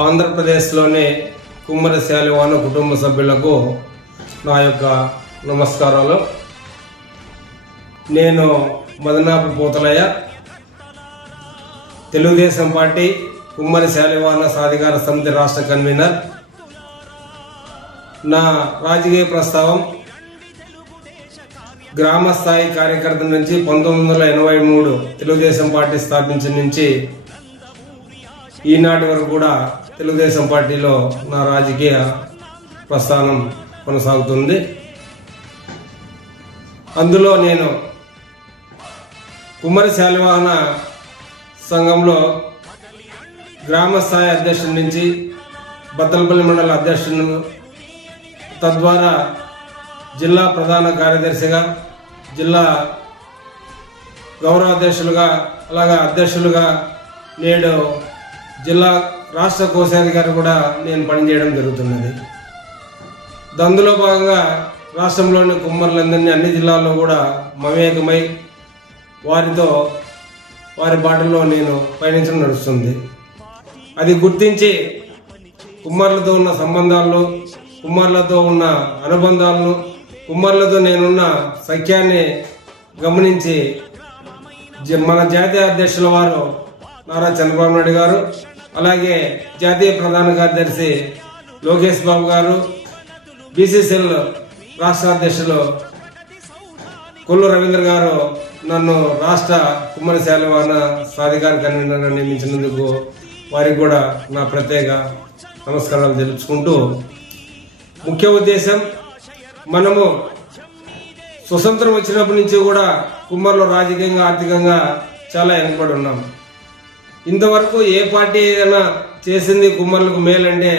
ఆంధ్రప్రదేశ్లోని కుమ్మరి శాలివాహన కుటుంబ సభ్యులకు నా యొక్క నమస్కారాలు. నేను మదనాపు పోతలయ్య, తెలుగుదేశం పార్టీ కుమ్మరి శాలివాహన సాధికార సమితి రాష్ట్ర కన్వీనర్. నా రాజకీయ ప్రస్తావం గ్రామ స్థాయి కార్యకర్త నుంచి 1983 తెలుగుదేశం పార్టీ స్థాపించిన నుంచి ఈనాటి వరకు కూడా తెలుగుదేశం పార్టీలో నా రాజకీయ ప్రస్థానం కొనసాగుతుంది. అందులో నేను కుమ్మరి శాలివాహన సంఘంలో గ్రామ స్థాయి అధ్యక్షుడి నుంచి బత్తలపల్లి మండల అధ్యక్షుడు, తద్వారా జిల్లా ప్రధాన కార్యదర్శిగా, జిల్లా గౌరవ అధ్యక్షులుగా, అలాగా అధ్యక్షులుగా, నేడు జిల్లా రాష్ట్ర కోశాధికారి కూడా నేను పనిచేయడం జరుగుతున్నది. అందులో భాగంగా రాష్ట్రంలోని కుమ్మరులందరినీ అన్ని జిల్లాల్లో కూడా మమేకమై వారితో వారి బాటలో నేను పయనించడం నడుస్తుంది. అది గుర్తించి కుమ్మరులతో ఉన్న సంబంధాలను, కుమ్మరులతో ఉన్న అనుబంధాలను, కుమ్మరులతో నేనున్న సఖ్యాన్ని గమనించి మన జాతీయ అధ్యక్షుల వారు నారా చంద్రబాబు నాయుడు గారు, అలాగే జాతీయ ప్రధాన కార్యదర్శి లోకేష్ బాబు గారు, బీసీసీఎల్ రాష్ట్ర అధ్యక్షులు కొల్లు రవీంద్ర గారు నన్ను రాష్ట్ర కుమ్మరి శాలివాహన సాధికార కన్వీనర్గా నియమించినందుకు వారికి కూడా నా ప్రత్యేక నమస్కారాలు తెలుపుకుంటూ, ముఖ్య ఉద్దేశం, మనము స్వతంత్రం వచ్చినప్పటి నుంచి కూడా కుమ్మరులు రాజకీయంగా, ఆర్థికంగా చాలా వెనుకబడి ఉన్నాం. ఇంతవరకు ఏ పార్టీ ఏదైనా చేసింది కుమ్మరులకు మేలంటే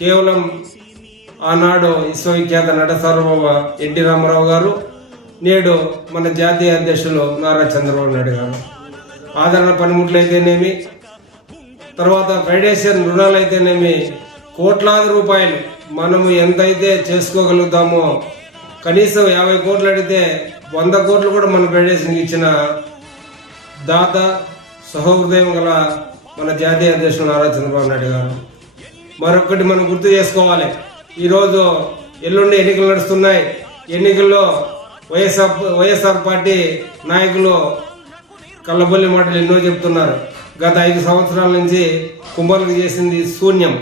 కేవలం ఆనాడు విశ్వవిఖ్యాత నట సార్వభౌమ ఎన్టీ రామారావు గారు, నేడు మన జాతీయ అధ్యక్షులు నారా చంద్రబాబు నాయుడు గారు. ఆదరణ పనిముట్లు అయితేనేమి, తర్వాత ఫెడరేషన్ రుణాలు అయితేనేమి, కోట్లాది రూపాయలు మనము ఎంతైతే చేసుకోగలుగుతామో, కనీసం 50 కోట్లు అడిగితే 100 కోట్లు కూడా మన ఫెడరేషన్కి ఇచ్చిన దాత, సహృదయం గల మన జాతీయ అధ్యక్షుడు నారా చంద్రబాబు నాయుడు గారు. మరొకటి మనం గుర్తు చేసుకోవాలి, ఈరోజు ఎల్లుండి ఎన్నికలు నడుస్తున్నాయి. ఎన్నికల్లో వైఎస్ఆర్ పార్టీ నాయకులు కళ్ళబొల్లి మాటలు ఎన్నో చెప్తున్నారు. గత 5 సంవత్సరాల నుంచి కుమ్మరులకు చేసింది శూన్యం.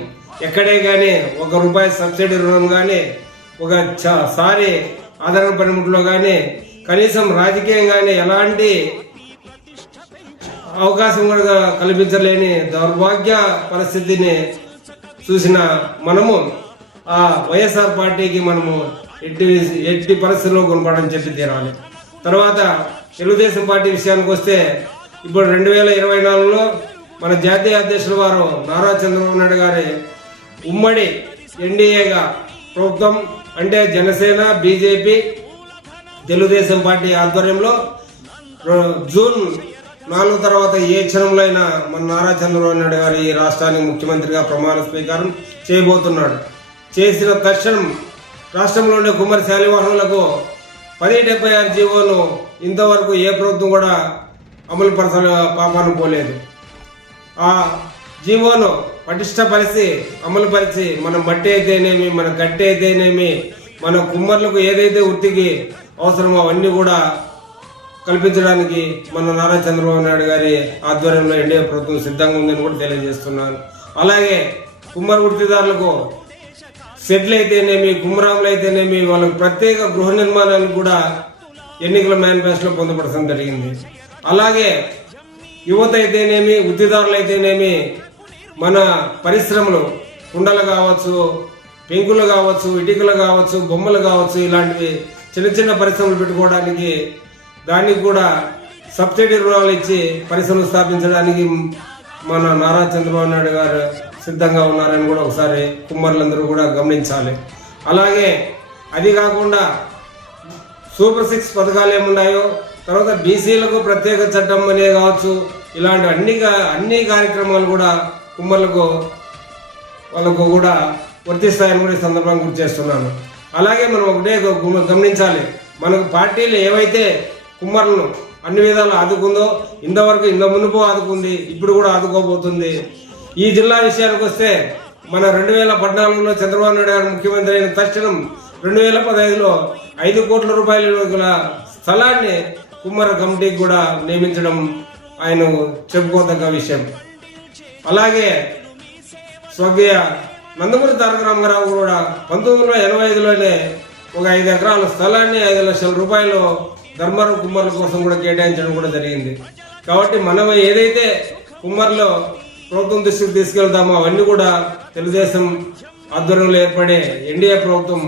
ఎక్కడే కానీ ₹1 సబ్సిడీ రుణం కానీ, ఒకసారి ఆదరణ పనిముట్లో కానీ, కనీసం రాజకీయంగానే ఎలాంటి అవకాశం కూడా కల్పించలేని దౌర్భాగ్య పరిస్థితిని చూసిన మనము ఆ వైఎస్ఆర్ పార్టీకి మనము ఎట్టి పరిస్థితుల్లో కొనపడని చెప్పి తీరాలి. తర్వాత తెలుగుదేశం పార్టీ విషయానికి వస్తే, ఇప్పుడు 2024లో మన జాతీయ అధ్యక్షుల వారు నారా చంద్రబాబు నాయుడు గారి ఉమ్మడి ఎన్డీఏగా ప్రభుత్వం, అంటే జనసేన, బీజేపీ, తెలుగుదేశం పార్టీ ఆధ్వర్యంలో జూన్ 4 తర్వాత ఏ క్షణంలో అయినా మన నారా చంద్రబాబు నాయుడు గారు ఈ రాష్ట్రానికి ముఖ్యమంత్రిగా ప్రమాణ స్వీకారం చేయబోతున్నాడు. చేసిన తక్షణం రాష్ట్రంలోని కుమ్మరి శాలివాహనులకు 1076 జీవోను ఇంతవరకు ఏ ప్రభుత్వం కూడా అమలు పరచని పాపాను పోలేదు. ఆ జీవోను పటిష్టపరిచి అమలుపరిచి మన మట్టి అయితేనేమి, మన గట్టి అయితేనేమి, మన కుమ్మర్లకు ఏదైతే వృత్తికి అవసరమో అవన్నీ కూడా కల్పించడానికి మన నారా చంద్రబాబు నాయుడు గారి ఆధ్వర్యంలో ఎన్డీఏ ప్రభుత్వం సిద్ధంగా ఉందని కూడా తెలియజేస్తున్నాను. అలాగే కుమ్మరి వృత్తిదారులకు షెడ్లు అయితేనేమి, కుమ్మరాములు అయితేనేమి, వాళ్ళకు ప్రత్యేక గృహ నిర్మాణానికి కూడా ఎన్నికల మేనిఫెస్టోలో పొందుపరచడం జరిగింది. అలాగే యువత అయితేనేమి, వృత్తిదారులు అయితేనేమి, మన పరిశ్రమలు, కుండలు కావచ్చు, పెంకులు కావచ్చు, ఇటుకలు కావచ్చు, బొమ్మలు కావచ్చు, ఇలాంటివి చిన్న చిన్న పరిశ్రమలు పెట్టుకోవడానికి, దానికి కూడా సబ్సిడీ రుణాలు ఇచ్చి పరిశ్రమలు స్థాపించడానికి మన నారా చంద్రబాబు నాయుడు గారు సిద్ధంగా ఉన్నారని కూడా ఒకసారి కుమ్మరులందరూ కూడా గమనించాలి. అలాగే అది కాకుండా సూపర్ 6 పథకాలు ఏమున్నాయో, తర్వాత బీసీలకు ప్రత్యేక చట్టం అనే కావచ్చు, ఇలాంటి అన్ని కార్యక్రమాలు కూడా కుమ్మరులకు వాళ్ళకు కూడా వర్తిస్తాయని కూడా ఈ సందర్భంగా గుర్తు చేస్తున్నాను. అలాగే మనం ఒకటే గమనించాలి, మనకు పార్టీలు ఏవైతే కుమ్మరులను అన్ని విధాలు ఆదుకుందో, ఇంత మునుపు ఆదుకుంది, ఇప్పుడు కూడా ఆదుకోబోతుంది. ఈ జిల్లా విషయానికి వస్తే మన 2014లో చంద్రబాబు నాయుడు గారు ముఖ్యమంత్రి అయిన తక్షణం 2015లో 5 కోట్ల రూపాయల గల స్థలాన్ని కుమ్మర కమిటీకి కూడా నియమించడం ఆయన చెప్పుకోదగ్గ విషయం. అలాగే స్వర్గీయ నందమూరి తారక రామారావు కూడా 1985లోనే ఒక 5 ఎకరాల స్థలాన్ని 5 లక్షల రూపాయలు ధర్మవరం కుమ్మర్ల కోసం కూడా కేటాయించడం కూడా జరిగింది. కాబట్టి మనం ఏదైతే కుమ్మర్లో ప్రభుత్వం దృష్టికి తీసుకెళ్తామో అవన్నీ కూడా తెలుగుదేశం ఆధ్వర్యంలో ఏర్పడే ఎన్డీఏ ప్రభుత్వం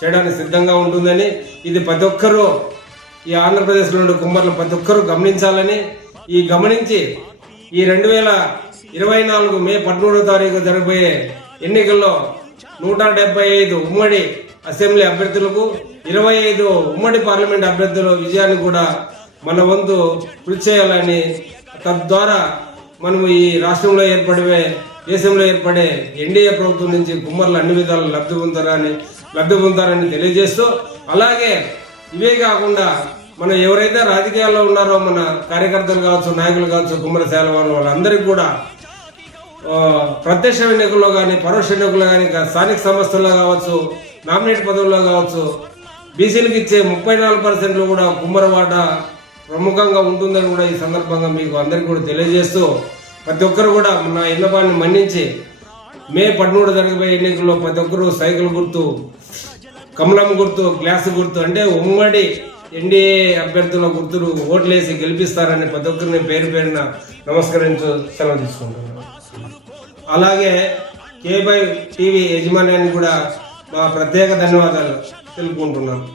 చేయడానికి సిద్ధంగా ఉంటుందని, ఇది ప్రతి ఒక్కరూ ఈ ఆంధ్రప్రదేశ్లో ఉండే కుమ్మర్లు ప్రతి ఒక్కరూ గమనించాలని, ఈ గమనించి ఈ 2024 మే 13వ తారీఖు జరగబోయే ఎన్నికల్లో 175 ఉమ్మడి అసెంబ్లీ అభ్యర్థులకు 25 ఉమ్మడి పార్లమెంట్ అభ్యర్థుల విజయాన్ని కూడా మన వంతు కృషి చేయాలని, తద్వారా మనము ఈ రాష్ట్రంలో ఏర్పడే దేశంలో ఏర్పడే ఎన్డీఏ ప్రభుత్వం నుంచి కుమ్మర్లు అన్ని విధాలు లబ్ధి పొందుతారని తెలియజేస్తూ, అలాగే ఇవే కాకుండా మనం ఎవరైతే రాజకీయాల్లో ఉన్నారో మన కార్యకర్తలు కావచ్చు, నాయకులు కావచ్చు, కుమ్మర సేల వాళ్ళందరికీ కూడా ప్రత్యక్ష ఎన్నికల్లో కానీ పరోక్ష ఎన్నికల్లో కానీ స్థానిక సంస్థల్లో కావచ్చు, నామినేట్ పదవుల్లో కావచ్చు, బీసీలకు ఇచ్చే 34% కూడా కుమ్మర వాటా ప్రముఖంగా ఉంటుందని కూడా ఈ సందర్భంగా మీకు అందరికీ కూడా తెలియజేస్తూ, ప్రతి ఒక్కరు కూడా నా విన్నపాన్ని మన్నించి మే 13 జరగబోయే ఎన్నికల్లో ప్రతి ఒక్కరు సైకిల్ గుర్తు, కమలం గుర్తు, గ్లాస్ గుర్తు అంటే ఉమ్మడి ఎన్డీఏ అభ్యర్థుల గుర్తులు ఓట్లేసి గెలిపిస్తారని ప్రతి ఒక్కరిని పేరున నమస్కరించు సెలవు తీసుకుంటున్నాను. అలాగే కేబై టీవీ యజమాన్యానికి కూడా మా ప్రత్యేక ధన్యవాదాలు తెలుపుకుంటున్నాను.